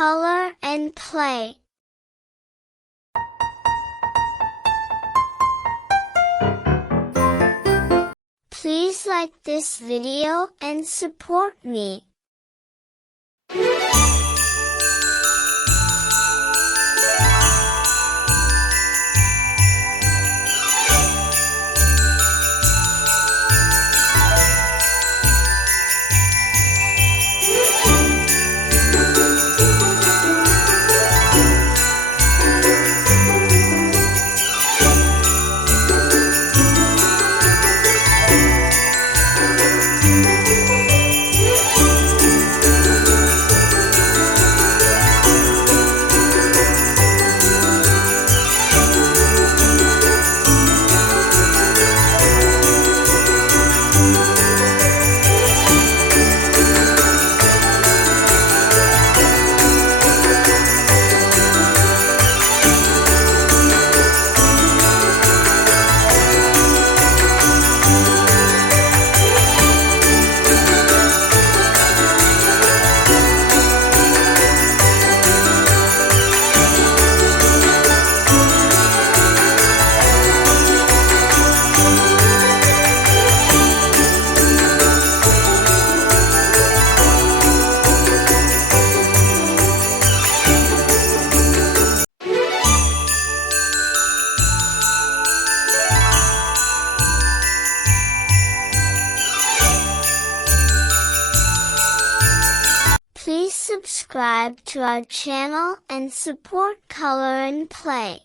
color and play. Please like this video and support me. Please subscribe to our channel and support Color and Play.